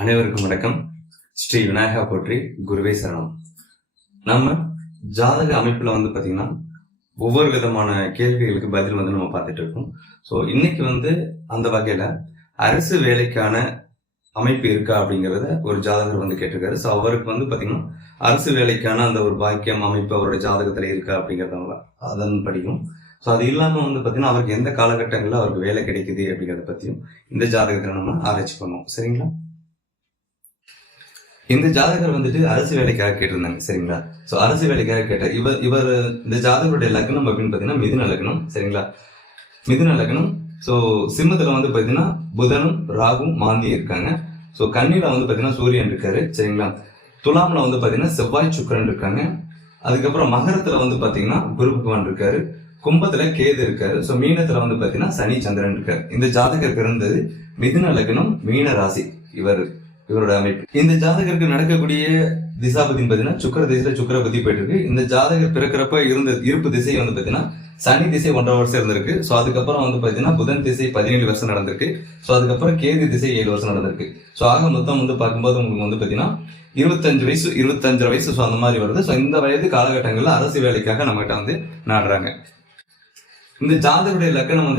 அனைவருக்கும் வணக்கம். ஸ்ரீ விநாயகா போற்றி, குருவே சரணம். நம்ம ஜாதக அமைப்புல பாத்தீங்கன்னா ஒவ்வொரு விதமான கேள்விகளுக்கு பதில் நம்ம பார்த்துட்டு இருக்கோம். ஸோ இன்னைக்கு அந்த வகையில அரசு வேலைக்கான அமைப்பு இருக்கா அப்படிங்கிறத ஒரு ஜாதகர் கேட்டிருக்காரு. ஸோ அவருக்கு பாத்தீங்கன்னா அரசு வேலைக்கான அந்த ஒரு பாக்கியம் அமைப்பு அவரோட ஜாதகத்துல இருக்கா அப்படிங்கறத அதன் படிக்கும். ஸோ அது இல்லாம பாத்தீங்கன்னா அவருக்கு எந்த காலகட்டங்களில் அவருக்கு வேலை கிடைக்குது அப்படிங்கறத பத்தியும் இந்த ஜாதகத்துல நம்ம ஆராய்ச்சி பண்ணுவோம். சரிங்களா? இந்த ஜாதகர் அரசு வேலைக்காக கேட்டிருந்தாங்க. சரிங்களா? சோ அரசு வேலைக்காக கேட்ட இவர் இந்த ஜாதகருடைய லக்னம் அப்படின்னு பாத்தீங்கன்னா மிதுன லக்னம். சரிங்களா? மிதுன லக்னம். சோ சிம்மத்துல பாத்தீங்கன்னா புதனும் ராகும் மாந்தி இருக்காங்க. சோ கன்னியில பாத்தீங்கன்னா சூரியன் இருக்காரு. சரிங்களா? துலாம்ல பாத்தீங்கன்னா செவ்வாய் சுக்கிரன் இருக்காங்க. அதுக்கப்புறம் மகரத்துல பாத்தீங்கன்னா குரு பகவான் இருக்காரு. கும்பத்துல கேது இருக்காரு. சோ மீனத்துல பாத்தீங்கன்னா சனி சந்திரன் இருக்காரு. இந்த ஜாதகர் பிறந்தது மிதுன லக்னம், மீன ராசி. இவரோட அமைப்பு. இந்த ஜாதகருக்கு நடக்கக்கூடிய திசாபதினு பாத்தீங்கன்னா சுக்கர திசையில சுக்கரபதி போயிட்டு இருக்கு. இந்த ஜாதகர் பிறக்கிறப்ப இருப்பு திசை பாத்தீங்கன்னா சனி திசை 1.5 வருஷம் இருந்திருக்கு. சோ அதுக்கப்புறம் பாத்தீங்கன்னா புதன் திசை 17 வருஷம் நடந்திருக்கு. சோ அதுக்கப்புறம் கேது திசை 7 வருஷம் நடந்திருக்கு. சோ ஆக மொத்தம் பார்க்கும்போது உங்களுக்கு பாத்தீங்கன்னா 25 வயசு 25 வயசு சோ அந்த மாதிரி வருது. சோ இந்த வயது காலகட்டங்கள்ல அரசு வேலைக்காக நம்ம கிட்ட நாடுறாங்க. இந்த ஜாதகருடைய லக்கணம்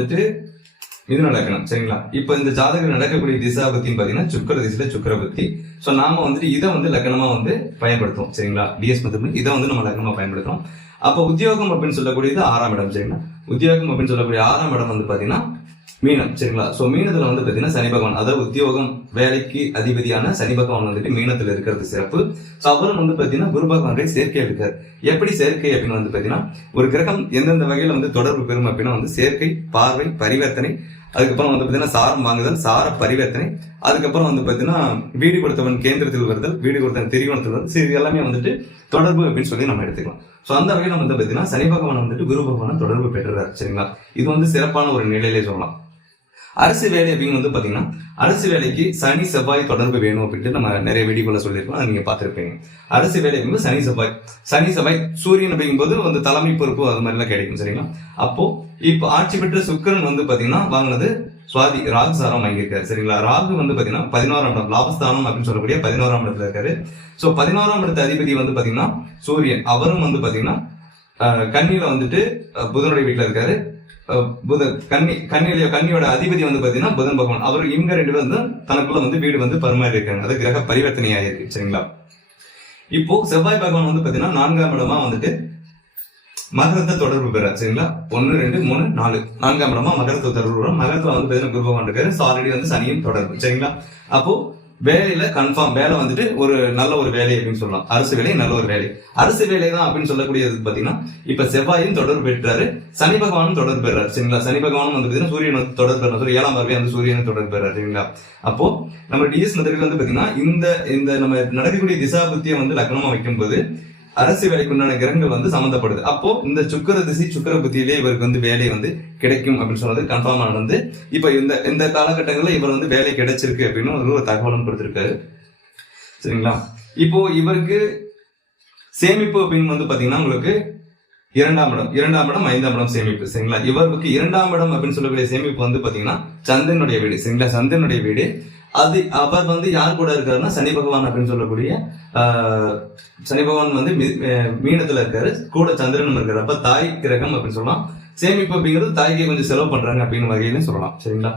மிதுன லக்னம். சரிங்களா? இப்ப இந்த ஜாதகம் நடக்கக்கூடிய திசாபத்தின்னு பாத்தீங்கன்னா சுக்கர திசையில சுக்கரபத்தி. சோ நாம இதை லக்னமா பயன்படுத்துவோம். சரிங்களா? டிஎஸ் மெத்தட் இதை நம்ம லக்னமா பயன்படுத்துறோம். அப்ப உத்தியோகம் அப்படின்னு சொல்லக்கூடியது 6ஆம் இடம். சரிங்களா? உத்தியோகம் அப்படின்னு சொல்லக்கூடிய 6ஆம் இடம் பாத்தீங்கன்னா மீனம். சரிங்களா? சோ மீனத்துல பாத்தீங்கன்னா சனி பகவான், அதாவது உத்தியோகம் வேலைக்கு அதிபதியான சனி பகவான் மீனத்துல இருக்கிறது சிறப்பு. சோ அவரும் பாத்தீங்கன்னா குரு பகவானுடைய சேர்க்கை இருக்காரு. எப்படி சேர்க்கை அப்படின்னு பாத்தீங்கன்னா ஒரு கிரகம் எந்தெந்த வகையில தொடர்பு பெறும் அப்படின்னா சேர்க்கை, பார்வை, பரிவர்த்தனை, அதுக்கப்புறம் பாத்தீங்கன்னா சாரம் வாங்குதல், சார பரிவர்த்தனை, அதுக்கப்புறம் பாத்தீங்கன்னா வீடு கொடுத்தவன் கேந்திரத்தில் வருதல், வீடு கொடுத்தவன் திரிகோணத்தில் வருதல். இது எல்லாமே தொடர்பு அப்படின்னு சொல்லி நம்ம எடுத்துக்கலாம். சோ அந்த வகையில பாத்தீங்கன்னா சனி பகவான் குரு பகவான் தொடர்பு பெற்றுறாரு. சரிங்களா? இது சிறப்பான ஒரு நிலையிலே சொல்லலாம். அரசு வேலை அப்படின்னு பாத்தீங்கன்னா அரசு வேலைக்கு சனி செவ்வாய் தொடர்பு வேணும் அப்படின்ட்டு நம்ம நிறைய வீடியோல சொல்லியிருக்கோம். அதை நீங்க பாத்திருப்பீங்க. அரசு வேலை சனி செவ்வாய் சூரியன் அப்படிங்கும்போது தலைமை பொறுப்பு அது மாதிரி எல்லாம் கிடைக்கும். சரிங்களா? அப்போ இப்ப ஆட்சி பெற்ற சுக்கிரன் பாத்தீங்கன்னா வாங்கினது சுவாதி ராகு சாரம் வாங்கியிருக்காரு. சரிங்களா? ராகு பாத்தீங்கன்னா 11ஆம் இடம் லாபஸ்தானம் அப்படின்னு சொல்லக்கூடிய 11ஆம் இடத்துல இருக்காரு. சோ 11ஆம் இடத்து அதிபதி பாத்தீங்கன்னா சூரியன். அவரும் பாத்தீங்கன்னா கன்னியில புதனுடைய வீட்டுல இருக்காரு. கன்னியோட அதிபதி பாத்தீங்கன்னா புதன் பகவான். அவர் இவங்க 2 பேரும் தனக்குள்ள வீடு பரிமாறி இருக்காங்க. அது கிரக பரிவர்த்தனை ஆயிருக்கு. சரிங்களா? இப்போ செவ்வாய் பகவான் பாத்தீங்கன்னா 4ஆம் இடமா மகரத்தை தொடர்பு பெற. சரிங்களா? 1 2 3 4 4ஆம் இடமா மகரத்தை தொடர்பு பெற. மகரத்துல பாத்தீங்கன்னா குரு பகவான் இருக்காரு. ஆல்ரெடி சனியும் தொடர்பு. சரிங்களா? அப்போ வேலையில கன்ஃபார்ம் வேலை ஒரு நல்ல ஒரு வேலை அப்படின்னு சொல்லலாம். அரசு வேலை நல்ல ஒரு வேலை. அரசு வேலை தான் அப்படின்னு சொல்லக்கூடியது பாத்தீங்கன்னா இப்ப செவ்வாயும் தொடர்பு பெற்றாரு, சனி பகவானும் தொடர்பு பெறாரு. சரிங்களா? சனி பகவானும் சூரியன் தொடர்பு பெறாரு. 7ஆம் பார்வை சூரியனும் தொடர்பு பெறாரு. சரிங்களா? அப்போ நம்ம டிஎஸ் மெத்தடுக்கு பாத்தீங்கன்னா இந்த நம்ம நடக்கக்கூடிய திசாபுத்தியை லக்னமா வைக்கும் போது அரசு வேலைக்கு உண்டான கிரகங்கள் சம்பந்தப்படுது. அப்போ இந்த சுக்கர திசை சுக்கர புத்தியிலே இவருக்கு வேலை கிடைக்கும் அப்படின்னு சொன்னது கன்ஃபார்ம் நடந்து இப்ப இந்த காலகட்டங்களில் இவர் வேலை கிடைச்சிருக்கு அப்படின்னு ஒரு தகவலும் கொடுத்திருக்காரு. சரிங்களா? இப்போ இவருக்கு சேமிப்பு அப்படின்னு பாத்தீங்கன்னா உங்களுக்கு 2ஆம் இடம் 5ஆம் இடம் சேமிப்பு. சரிங்களா? இவருக்கு 2ஆம் இடம் அப்படின்னு சொல்லக்கூடிய சேமிப்பு பாத்தீங்கன்னா சந்திரனுடைய வீடு. சரிங்களா? சந்திரனுடைய வீடு. அது அவர் யார் கூட இருக்காருன்னா சனி பகவான் அப்படின்னு சொல்லக்கூடிய சனி பகவான் மீனத்துல இருக்காரு, கூட சந்திரனும் இருக்காரு. அப்ப தாய் கிரகம் அப்படின்னு சொல்லலாம். சேமிப்பு அப்படிங்கிறது தாய்க்கு கொஞ்சம் செலவு பண்றாங்க அப்படின்னு வகையிலும் சொல்லலாம். சரிங்களா?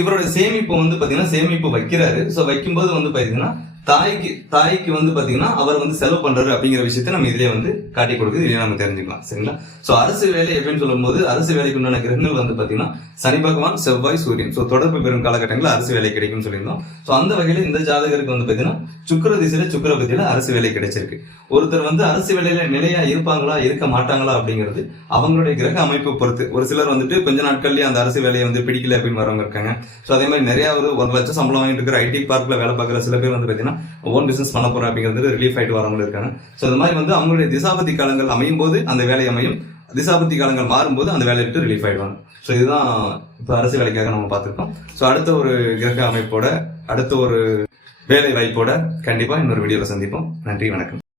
இவருடைய சேமிப்பு பாத்தீங்கன்னா சேமிப்பு வைக்கிறாரு. சோ வைக்கும்போது பாத்தீங்கன்னா தாய்க்கு பாத்தீங்கன்னா அவர் செலவு பண்றாரு அப்படிங்கிற விஷயத்த நம்ம இதுலயே காட்டி கொடுக்குது. இதுலயே நம்ம தெரிஞ்சுக்கலாம். சரிங்களா? சோ அரசு வேலை எப்படின்னு சொல்லும் போது அரசு வேலைக்கு உண்டான கிரகங்கள் பாத்தீங்கன்னா சனி பகவான், செவ்வாய், சூரியன். சோ தொடர்பு பெறும் காலகட்டங்களில் அரசு வேலை கிடைக்கும் சொல்லியிருந்தோம். சோ அந்த வகையில இந்த ஜாதகருக்கு பாத்தீங்கன்னா சுக்கர திசையில சுக்கரபதியில அரசு வேலை கிடைச்சிருக்கு. ஒருத்தர் அரசு வேலையில நிலையா இருப்பாங்களா இருக்க மாட்டாங்களா அப்படிங்கிறது அவங்களுடைய கிரக அமைப்பு பொறுத்து. ஒரு சிலர் கொஞ்ச நாட்கள்லயே அந்த அரசு வேலையை பிடிக்கல அப்படின்னு வரவங்க இருக்காங்க. சோ அதே மாதிரி நிறைய 1 லட்சம் சம்பளம் வாங்கிட்டு இருக்கிற ஐடி பார்க்ல வேலை பார்க்குற சில பேர் பாத்தீங்கன்னா ஓன் பிசினஸ் பண்ண போறேன் அப்படிங்கிறது ரிலீஃப் ஆயிட்டு வரவங்க இருக்காங்க. சோ இந்த மாதிரி அவங்களுடைய திசாபதி காலங்கள் அமையும் போது அந்த வேலை அமையும், திசாபதி காலங்கள் மாறும்போது அந்த வேலையை விட்டு ரிலீஃப் ஆயிடுவாங்க. சோ இதுதான் இப்ப அரசு வேலைக்காக நம்ம பார்த்திருக்கோம். சோ அடுத்த ஒரு கிரக அமைப்போட அடுத்த ஒரு வேலை வாய்ப்போட கண்டிப்பா இன்னொரு வீடியோல சந்திப்போம். நன்றி, வணக்கம்.